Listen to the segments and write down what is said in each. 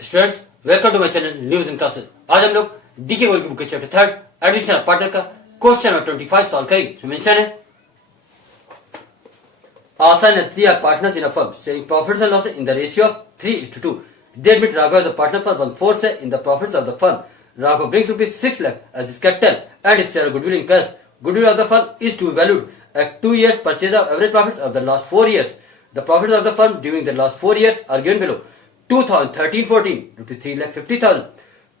Students, welcome to my channel news in classes. आज हम लोग डीके गोल की बुक के चैप्टर 3 एडिशनल पार्टनर का क्वेश्चन नंबर 25 सॉल्व करेंगे। मेंशन है Asa and 3 are partners in a firm, sharing profits and losses in the ratio of 3:2. They admit Raghav as a partner for 1/4 share in the profits of the firm. Raghav brings rupees 6 lakh as his capital and his share of goodwill in cash. Goodwill of the firm is to be valued at 2 years purchase of average profits of the last 4 years. The profits of the firm during the last 4 years are given below. 2013-14 rupees 3,50,000,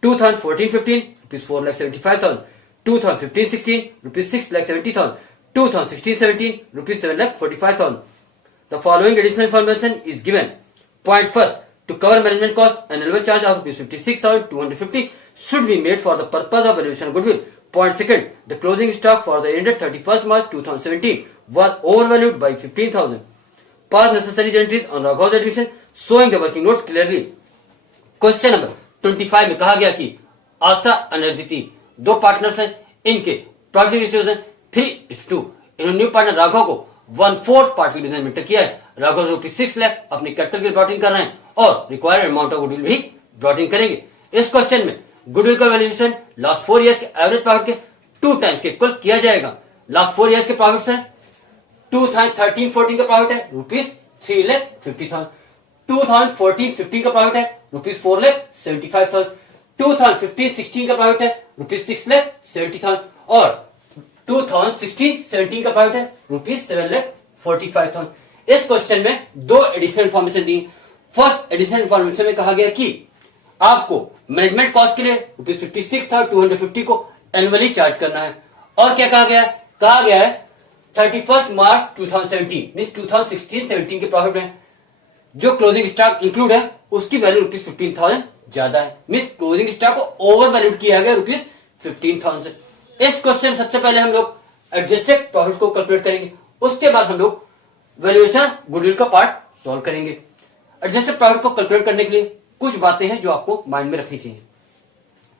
2014-15 rupees 4,75,000, 2015-16 rupees 6,70,000, 2016-17 rupees 7,45,000. The following additional information is given. Point first, to cover management cost, an annual charge of rupees 56,250 should be made for the purpose of valuation of goodwill. Point second, the closing stock for the end of 31st March 2017 was overvalued by 15,000. Pass necessary entries on Raghav's admission showing the working notes clearly. Question number 25 में कहा गया कि आशा और अदिति दो partners हैं, इनके profit ratios हैं 3:2। इन्होंने न्यू पार्टनर राघव को 1/4 पार्टनर बिजनेस में किया है। राघव रुपीज 6 लाख अपनी कैपिटल की ब्रॉटिंग कर रहे हैं और रिक्वायर्ड अमाउंट ऑफ गुडविल भी ब्रॉटिंग करेंगे। इस क्वेश्चन में गुडविल का वैल्यूएशन लास्ट 4 इयर्स के एवरेज प्रॉफिट के 2 टाइम्स के इक्वल किया जाएगा। लास्ट 4 इयर्स के प्रॉफिट है 2013-14 का प्रॉफिट है रुपीज 3,50,000, 2014-15 का प्रॉफिट है रुपीज 4,75,000, 2015-16 का प्रॉफिट है रुपीज 6,70,000 और 2016-17 का प्रॉफिट है रुपीज 7,45,000। इस क्वेश्चन में दो एडिशनल इन्फॉर्मेशन दी। फर्स्ट एडिशनल इन्फॉर्मेशन में कहा गया कि आपको मैनेजमेंट कॉस्ट के लिए रुपीज 56,250 को एनुअली चार्ज करना है। और क्या कहा गया है 31 मार्च 2017 मीन 2016-17 के प्रॉफिट में जो क्लोजिंग स्टॉक इंक्लूड है उसकी वैल्यू रुपीज 15,000 ज्यादा है। मीन क्लोजिंग स्टॉक को ओवर वैल्यूड किया गया रुपीज 15,000 से। इस क्वेश्चन में सबसे पहले हम लोग एडजस्टेड प्रॉफिट को कैलकुलेट करेंगे, उसके बाद हम लोग वैल्यूएशन गुडविल का पार्ट सॉल्व करेंगे। एडजस्टेड प्रॉफिट को कैलकुलेट करने के लिए कुछ बातें हैं जो आपको माइंड में रखनी चाहिए।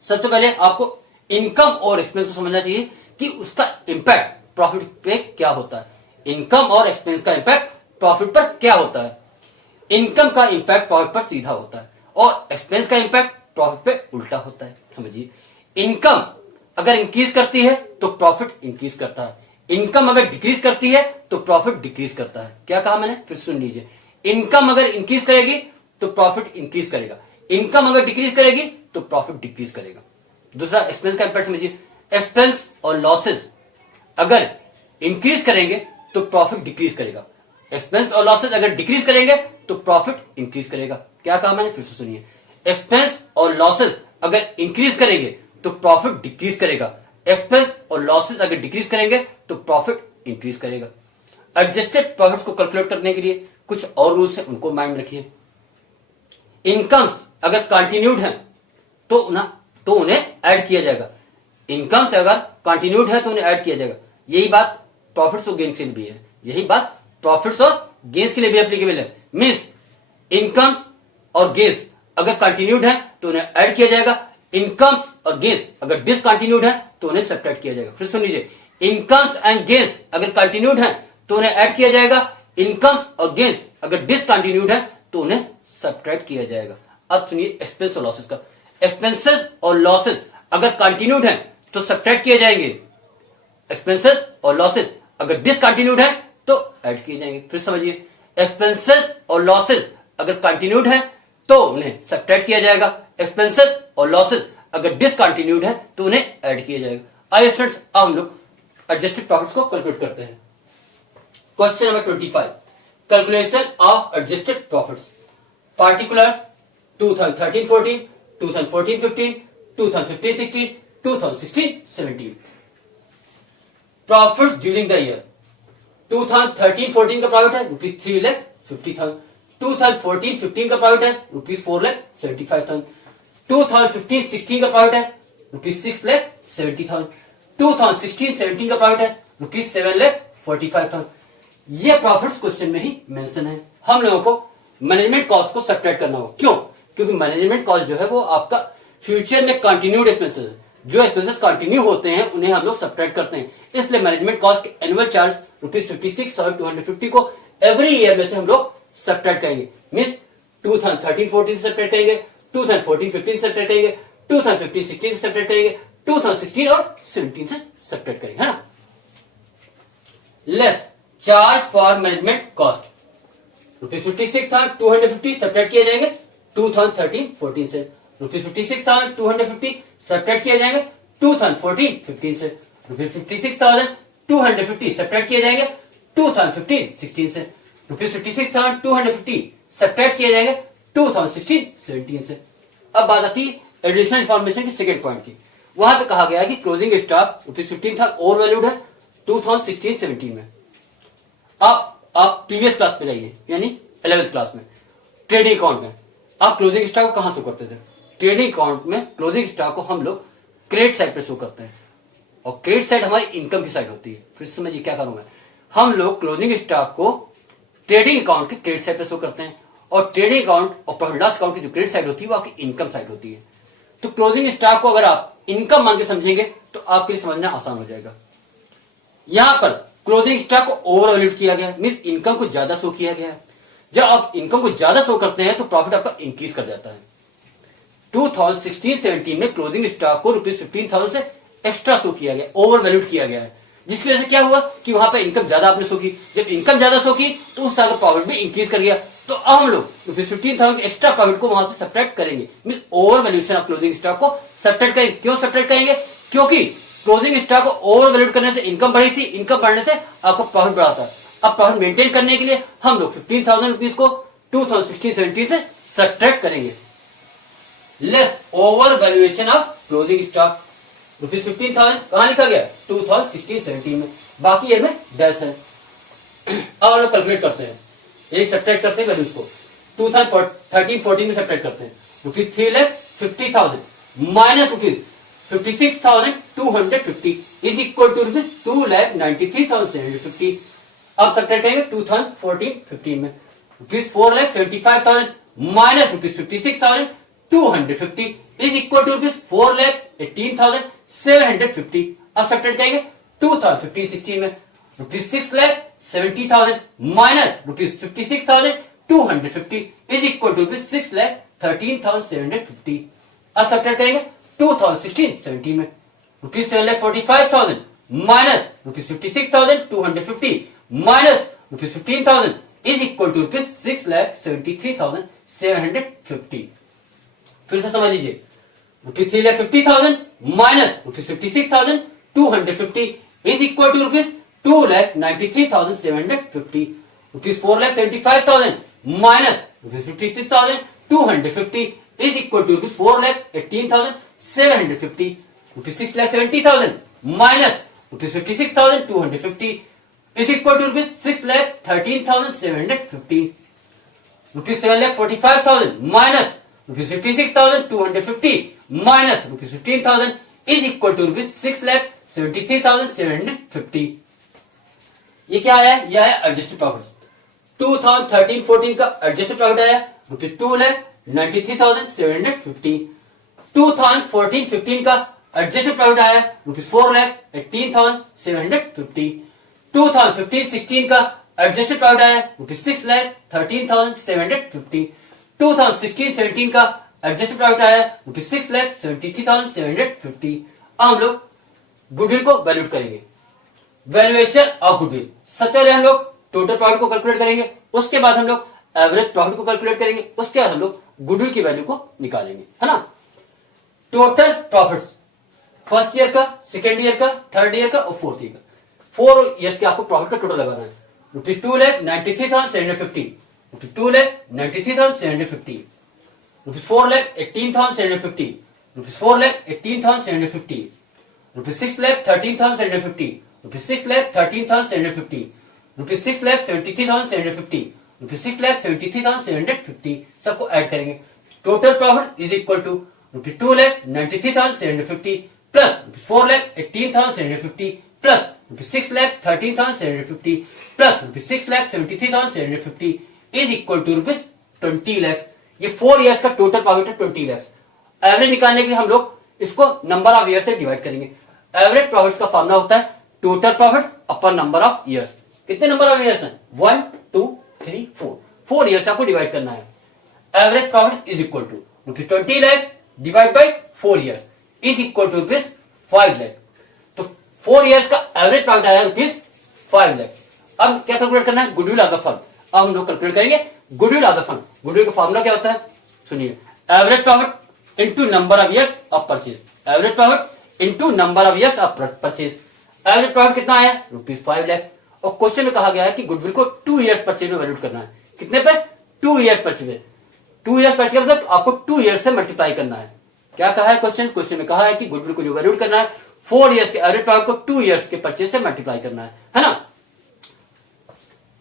सबसे पहले आपको इनकम और एक्सपेंस को समझना चाहिए कि उसका इंपैक्ट प्रॉफिट पे क्या होता है। इनकम और एक्सपेंस का इंपैक्ट प्रॉफिट पर क्या होता है। इनकम का इंपैक्ट प्रॉफिट पर सीधा होता है और एक्सपेंस का इंपैक्ट प्रॉफिट पे उल्टा होता है। समझिए, इनकम अगर इंक्रीज करती है तो प्रॉफिट इंक्रीज करता है, इनकम अगर डिक्रीज करती है तो प्रॉफिट डिक्रीज करता है। क्या कहा मैंने, फिर सुन लीजिए। इनकम अगर इंक्रीज करेगी तो प्रॉफिट इंक्रीज करेगा, इनकम अगर डिक्रीज करेगी तो प्रॉफिट डिक्रीज करेगा। दूसरा एक्सपेंस का इंपैक्ट समझिए। एक्सपेंस और लॉसेज अगर इंक्रीज करेंगे तो प्रॉफिट डिक्रीज करेगा, एक्सपेंस और लॉसेज अगर डिक्रीज करेंगे तो प्रॉफिट इंक्रीज करेगा। क्या कहा मैंने, फिर से सुनिए। एक्सपेंस और लॉसेज अगर इंक्रीज करेंगे तो प्रॉफिट डिक्रीज करेगा, एक्सपेंस और लॉसेज अगर डिक्रीज करेंगे तो प्रॉफिट इंक्रीज करेगा। एडजस्टेड प्रॉफिट को कैलकुलेट करने के लिए कुछ और रूल्स हैं, उनको माइंड में रखिए। इनकम्स अगर कंटिन्यूड है तो उन्हें ऐड किया जाएगा। इनकम्स अगर कंटिन्यूड है तो उन्हें ऐड किया जाएगा। यही बात प्रॉफिट्स और गेन्स के लिए भी है, यही बात प्रॉफिट्स और गेन्स के लिए भी एप्लीकेबल है। मीन्स इनकम्स और गेन्स अगर कंटिन्यूड है तो उन्हें ऐड किया जाएगा, इनकम्स और गेन्स अगर डिसकंटिन्यूड है तो उन्हें सब्ट्रैक्ट किया जाएगा। फिर सुन लीजिए, इनकम्स एंड गेन्स अगर कंटिन्यूड है तो उन्हें ऐड किया जाएगा, इनकम्स और गेन्स अगर डिसकंटिन्यूड है तो उन्हें सब्ट्रैक्ट किया जाएगा। अब सुनिए एक्सपेंस और लॉसेज का। एक्सपेंसेस और लॉसेज अगर कंटिन्यूड है तो सब्ट्रैक्ट किए जाएंगे, एक्सपेंसेस और लॉसेज अगर डिसकंटिन्यूड है तो ऐड किए जाएंगे। फिर समझिए, एक्सपेंसेस और लॉसेज अगर कंटिन्यूड है तो उन्हें सब्ट्रैक्ट किया जाएगा, एक्सपेंसेस और लॉसेज अगर डिसकंटिन्यूड है तो उन्हें ऐड किया जाएगा। आइए स्टूडेंट्स, अब हम लोग एडजस्टेड प्रॉफिट्स को कैलकुलेट करते हैं। Question number 25, calculation of adjusted profits. Particulars 2013-14, 2014-15, 2015-16, 2016-17। Profits during the year 2013-14 का प्रॉफिट है रुपीज 3,50,000, 2014-15 का प्रॉफिट है रुपीज 4,75,000, 2015-16 का प्रॉफिट है रुपीज 6,70,000, 2016-17 का प्रॉफिट है रुपीज 7,45,000। ये प्रॉफिट्स क्वेश्चन में ही मेंशन है। हम लोगों को मैनेजमेंट कॉस्ट को सब्ट्रैक्ट करना होगा। क्यों? क्योंकि मैनेजमेंट कॉस्ट जो है वो आपका फ्यूचर में कंटिन्यूड एक्सपेंसेस है। जो एक्सपेंसेस कंटिन्यू होते हैं उन्हें हम लोग सब्ट्रैक्ट करते हैं। इसलिए मैनेजमेंट कॉस्ट के एनुअल चार्ज रुपीज 56,250 को एवरी ईयर में से हम लोग सब्ट्रैक्ट करेंगे। मीन्स 2013-14 से सब्ट्रैक्ट करेंगे, 2014-15 सब्ट्रैक्ट करेंगे, 2015-16 से सब्ट्रैक्ट करेंगे, 2016 और 17 से सब्ट्रैक्ट करेंगे, है ना। Less charge for management cost ₹56,250 subtract किए जाएंगे 2013-14 से, ₹56,250 सब्ट्रैक्ट किए जाएंगे 2014-15 से, ₹56,250 सब्ट्रैक्ट किए जाएंगे 2015-16 से, ₹56,250 सब्ट्रैक्ट किए जाएंगे 2016-17 से। अब बात आती है एडिशनल इंफॉर्मेशन की सेकेंड पॉइंट की। वहां पे कहा गया है कि क्लोजिंग स्टॉक ₹15 था, ओवर वैल्यूड है 2016-17 में। आप प्रीवियस क्लास पे जाइए, यानी 11th क्लास में ट्रेडिंग अकाउंट में आप क्लोजिंग स्टॉक को कहां शो करते थे? ट्रेडिंग अकाउंट में क्लोजिंग स्टॉक को हम लोग क्रेडिट साइड पे शो करते हैं, और क्रेडिट साइड हमारी इनकम की साइड होती है। फिर समझिए क्या करूं मैं, हम लोग क्लोजिंग स्टॉक को ट्रेडिंग अकाउंट के क्रेडिट साइड पे शो करते हैं, और ट्रेडिंग अकाउंट और प्रॉफिट लॉस अकाउंट की जो क्रेडिट साइड होती है वो आपकी इनकम साइड होती है। तो क्लोजिंग स्टॉक को अगर आप इनकम मान के समझेंगे तो आपके लिए समझना आसान हो जाएगा। यहां पर क्लोजिंग स्टॉक को ओवर वैल्यूड किया गया है, मींस इनकम को ज्यादा शो किया गया है। जब आप इनकम को ज्यादा शो करते हैं तो प्रॉफिट आपका इंक्रीज कर जाता है। 2016-17 में क्लोजिंग स्टॉक को ₹15,000 से एक्स्ट्रा शो किया गया, ओवर वैल्यूड किया गया है, जिसकी वजह से क्या हुआ कि वहां पर इनकम ज्यादा आपने शो की। जब इनकम ज्यादा शो की तो उस साल का प्रॉफिट भी इंक्रीज कर गया। तो अब हम लोग ₹15,000 के एक्स्ट्रा प्रॉफिट को वहां से सब्ट्रैक्ट करेंगे, means over valuation of closing stock को सब्ट्रैक्ट करेंगे। क्यों सब्ट्रैक्ट करेंगे? क्योंकि क्लोजिंग स्टॉक को ओवर वैल्यूड करने से इनकम बढ़ी थी, इनकम बढ़ने से आपको प्रॉफिट बढ़ा था। अब प्रॉफिट मेंटेन करने के लिए हम लोग ₹15,000 को 2016-17 से सब्ट्रैक्ट करेंगे। Less over valuation of closing stock ₹15,000 कहां लिखा गया? 2016-17 में, बाकी ईयर में डैश है। अब हम लोग कैलकुलेट करते हैं, एक सब्ट्रैक्ट करते हैं वैल्यूज को। 2013-14 में सब्ट्रैक्ट करते हैं। ₹3,50,000 माइनस ₹56,250 इज इक्वल टू ₹2,93,750। अब सब्ट्रैक्ट करेंगे 2014-15 में। ₹4,75,000 माइनस ₹56,250 इज इक्वल टू ₹4,18,750। अब सब्ट्रैक्ट करेंगे 2015-16 में। ₹6,70,000 माइनस ₹56,250 इज इक्वल टू ₹6,13,750। अब सब्ट्रैक्ट करेंगे 2016-17 में। ₹7,45,000 minus ₹56,250 minus ₹15,000 is equal to ₹6,73,750। फिर से समझ लीजिए, ₹3,50,000 minus ₹56,250 is equal to ₹2,93,750। ₹4,75,000 minus ₹56,250 is equal to ₹4,18,750। ₹6,70,000 minus ₹56,250 is equal to ₹6,13,750। ₹7,45,000 minus ₹56,250 minus ₹15,000 is equal to ₹6,73,750। ये क्या आया? यह है एडजस्टेड प्रॉफिट। 2013-14 का एडजस्टेड प्रॉफिट आया ₹2,93,750। 2014-15 का एडजस्टेड प्रॉफिट आया ₹4,18,750। 2015-16 का एडजस्टेड प्रॉफिट आया ₹6,13,750। 2016-17 का एडजस्टेड प्रॉफिट आया ₹6,73,750। अब हम लोग गुडविल को वैल्यूट करेंगे। वैल्यूएशन ऑफ गुडविल, सबसे पहले हम लोग टोटल प्रॉफिट को कैलकुलेट करेंगे, उसके बाद हम लोग एवरेज प्रॉफिट को कैलकुलेट करेंगे, उसके बाद हम लोग गुडविल की वैल्यू को निकालेंगे, है ना। टोटल प्रॉफिट फर्स्ट ईयर का, सेकेंड ईयर का, थर्ड ईयर का और फोर्थ ईयर का, 4 ईयर्स के आपको प्रॉफिट का टोटल लगाना है। ₹2,93,750, ₹2,93,750, ₹4,18,750, ₹4,18,750, ₹6,13,750, ₹6,13,750, ₹6,73,750, ₹6,73,750 सबको ऐड करेंगे। Total profit is equal to ₹2,93,750 plus ₹4,18,750 plus ₹6,13,750 plus ₹6,73,750 is equal to ₹20 lakh. ये 4 ईयर्स का टोटल प्रॉफिट है 20 लाख। एवरेज निकालने के लिए हम लोग इसको नंबर ऑफ ईयर से डिवाइड करेंगे। एवरेज प्रॉफिट का फॉर्मूला होता है total profit upon number of years. कितने नंबर ऑफ ईयर्स हैं? 1 2 3 4 ईयर्स आपको डिवाइड करना है। Average profit is equal to rupees 20 lakh divide by 4 years is equal to rupees 5 lakh. तो 4 ईयर्स का एवरेज प्रॉफिट आया रुपीज 5 लाख। अब क्या कैलकुलेट करना है? Goodwill of the firm. अब हम लोग कैलकुलेट करेंगे goodwill of the firm. Goodwill का फॉर्मूला क्या होता है? सुनिए, average profit into number of years of purchase. Average profit into number of years of purchase. Average profit कितना आया? रुपीज 5 लाख। और क्वेश्चन में कहा गया है कि गुडविल को 2 ईयर्स परचेज में वैल्यूट करना है। कितने पे? 2 ईयर्स परचेज में। 2 ईयर्स परचेज मतलब आपको 2 ईयर्स से मल्टीप्लाई करना है। क्या कहा है क्वेश्चन? क्वेश्चन में कहा है कि गुडविल को जो वैल्यूट करना है 4 ईयर्स के एवरेज प्रॉफिट को 2 ईयर्स के परचेज से मल्टीप्लाई करना है ना?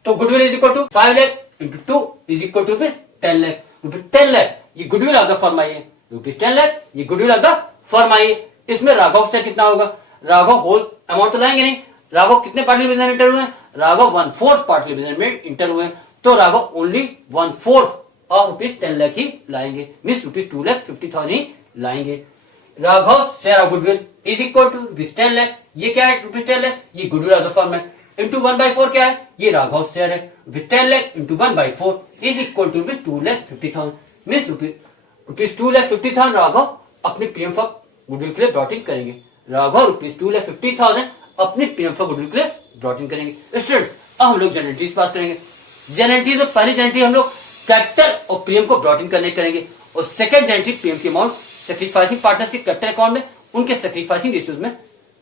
तो goodwill is equal to 5 lakh into 2 is equal to rupees 10 lakh. Rupees 10 lakh ये गुडविल ऑफ द फर्म आई है। रुपीज 10 लाख ये गुडविल ऑफ द फर्म आई है। इसमें राघव से कितना होगा? राघव होल अमाउंट तो लाएंगे नहीं। राघव कितने पार्टली बिजनेस में इंटर हुए हैं? राघव 1/4 पार्टली बिजनेस में इंटर हुए हैं। तो राघव ओनली 1/4 और रुपीज 10 लाख ही लाएंगे, मीन रुपीज 2,50,000 ही लाएंगे। Raghav share of goodwill is equal to rupees 10 lakh. ये क्या है? रुपीज 10 लाख ये गुडविल ऑफ द फर्म है। इंटू 1/4 क्या है? ये राघव शेयर है। Rupees 10 lakh into 1/4 is equal to rupees 2,50,000, mean rupees 2,50,000 Raghav अपनी पीएम फॉर गुडविल के लिए ब्रॉट इन करेंगे। राघव रुपीज 2,50,000 अपनी पीएम फॉर गुडविल के लिए ब्रॉट इन करेंगे। स्टूडेंट्स अब हम लोग जनरेटरीज पास करेंगे। जनरेटरीज में पहली जनरेटरी हम लोग कैपिटल और प्रीमियम को ब्रॉट इन करने करेंगे और सेकंड जनरेटरी प्रीमियम की अमाउंट सैक्रिफाइसिंग पार्टनर्स के कैपिटल अकाउंट में उनके सैक्रिफाइसिंग रेशियोज में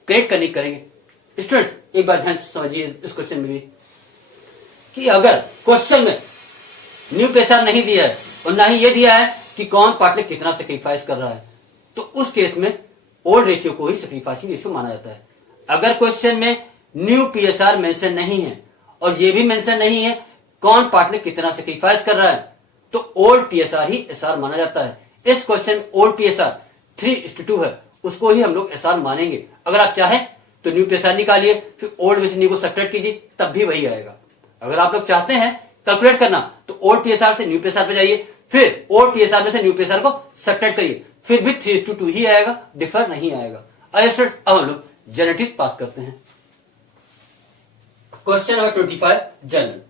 क्रिएट करने करेंगे। स्टूडेंट्स एक बात ध्यान से समझिए इस क्वेश्चन में भी कि अगर क्वेश्चन में न्यू पेशर नहीं दिया है और ना ही ये दिया है कि कौन पार्टनर कितना सैक्रिफाइस कर रहा है, तो उस केस में ओल्ड रेशियो को ही सैक्रिफाइसिंग रेशियो माना जाता है। अगर क्वेश्चन में न्यू पीएसआर मेंशन नहीं है और ये भी मेंशन नहीं है कौन पार्टनर कितना सैक्रिफाइस कर रहा है, तो ओल्ड पीएसआर ही एसआर माना जाता है। इस क्वेश्चन में ओल्ड पीएसआर 3:2 है, उसको ही हम लोग एसआर मानेंगे। अगर आप चाहें तो न्यू पीएसआर निकालिए, फिर ओल्ड में से न्यू को सब्ट्रैक्ट कीजिए, तब भी वही आएगा। अगर आप लोग चाहते हैं कैलकुलेट करना तो ओल्ड पीएसआर से न्यू पीएसआर पे जाइए, फिर ओल्ड पीएसआर में से न्यू पीएसआर को सब्ट्रैक्ट करिए, फिर भी 3:2 ही आएगा, डिफर नहीं आएगा। अब हम लोग जेनेटिक्स पास करते हैं। Question number 25 journal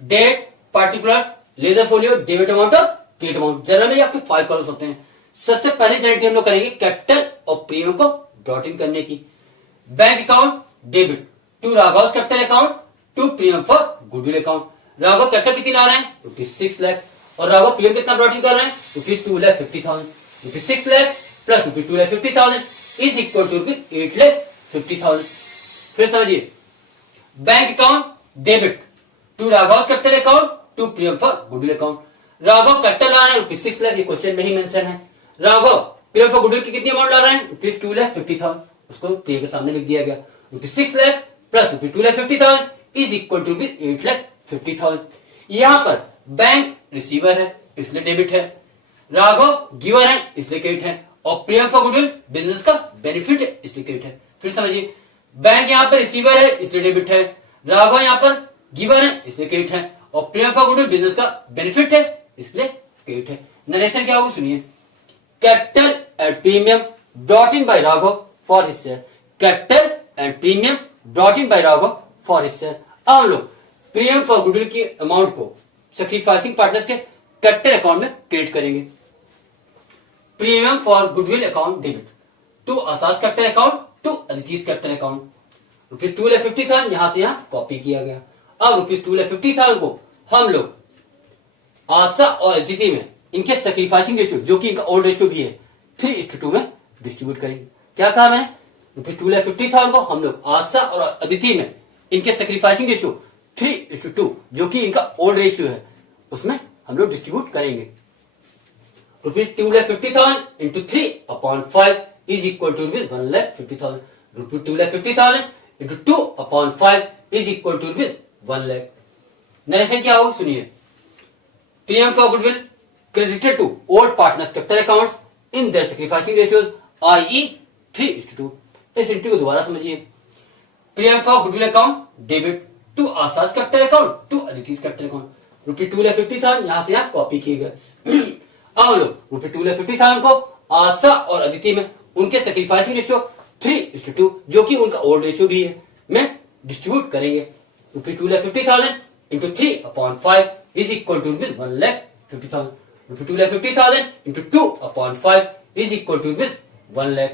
date particular ledger folio debit amount और क्रेडिट अमाउंट। जनरल में आपके 5 कॉलम्स होते हैं। सबसे पहले जेनेटिक हम लोग करेंगे कैपिटल और प्रीमियम को ब्रॉट इन करने की। Bank account debit to Raghav capital account to premium for goodwill account. Raghav capital कितनी ला रहे हैं? रुपीज 6 लाख और राघव प्रीमियम कितना ब्रॉट इन कर रहे हैं? Rupees 2,50,000। Rupees 6 lakh plus rupees 2,50,000 is equal to rupees 8,50,000। फिर समझिए bank account debit to Raghav capital account to premium for goodwill account. Raghav capital ला रहे हैं रुपीज 6 लाख, ये क्वेश्चन में ही मेंशन है। राघव प्रीमियम फॉर गुडविल की कितनी अमाउंट ला रहे हैं? रुपीज 2,50,000, उसको प्रीमियम के सामने लिख दिया गया। Rupees 6 lakh plus rupees 2,50,000 is equal to rupees 8,50,000। यहाँ पर बैंक रिसीवर है इसलिए डेबिट है, राघव गिवर है इसलिए क्रेडिट है, और प्रीमियम फॉर गुडविल बिजनेस का बेनिफिट है इसलिए क्रेडिट है। फिर समझिए बैंक यहाँ पर रिसीवर है इसलिए डेबिट है, राघव यहाँ पर गिवर है इसलिए क्रेडिट है, और प्रीमियम फॉर गुडविल बिजनेस का बेनिफिट है इसलिए क्रेडिट है। नरेशन क्या होगा सुनिए, capital and premium brought in by Raghav for his share. Capital and premium brought in by Raghav for his share. अब हम लोग प्रीमियम फॉर गुडविल की अमाउंट को सैक्रिफाइसिंग पार्टनर्स के कैपिटल अकाउंट में क्रेडिट करेंगे। Premium for goodwill account debit to Asa's capital account to Aditi's capital account. Rupees 2,50,000 यहां से यहां कॉपी किया गया। अब रुपीज 2,50,000 को हम लोग आशा और अदिति में इनके सैक्रिफाइसिंग रेशियो जो कि इनका ओल्ड रेशियो भी है 3:2 में डिस्ट्रीब्यूट करेंगे। क्या कहा मैंने? रुपीज 2,50,000 को हम लोग आशा और अदिति में इनके सैक्रिफाइसिंग रेशियो 3:2 जो कि इनका ओल्ड रेशियो है उसमें हम लोग डिस्ट्रीब्यूट करेंगे। Rupees 2,50,000 into 3/5 is equal to rupees 1,50,000। Rupees 2,50,000 into 2/5 is equal to rupees 1 lakh. Narration क्या होगा सुनिए, premium for goodwill credited to old partners capital accounts in their sacrificing ratios i.e. 3:2। इस एंट्री को दोबारा समझिए, premium for goodwill account debit to Asa's capital account to Aditi's capital account. Rupees 2,50,000 यहां से यहां कॉपी किए गए। अब हम लोग रुपीज 2,50,000 को आशा और अदिति में उनके सैक्रिफाइसिंग रेशियो 3:2 जो कि उनका ओल्ड रेशियो भी है में डिस्ट्रीब्यूट करेंगे। Rupees 2,50,000 into 3/5 is equal to rupees 1,50,000। ₹2,50,000 into 2/5 is equal to ₹1 lakh।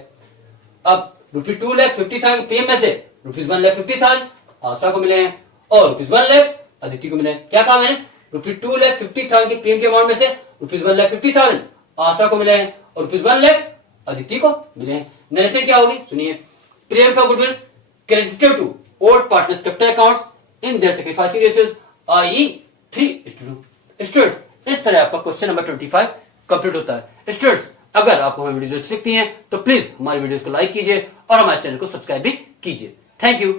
अब ₹2,50,000 पीएम में से ₹1,50,000 आशा को मिले हैं और ₹1 लाख अदिति को मिले हैं। क्या कहा मैंने? ₹2,50,000 के पीएम के अमाउंट में से ₹1,50,000 आशा को मिले हैं और ₹1 लाख अदिति को मिले हैं। नरेशन क्या होगी सुनिए। Premium for goodwill credited to old partners capital accounts in their sacrificing ratios i.e. 3:2। Students इस तरह आपका क्वेश्चन नंबर 25 कंप्लीट होता है। स्टूडेंट्स अगर आपको हमारी वीडियो सीखती हैं तो प्लीज हमारी वीडियोस को लाइक कीजिए और हमारे चैनल को सब्सक्राइब भी कीजिए। Thank you.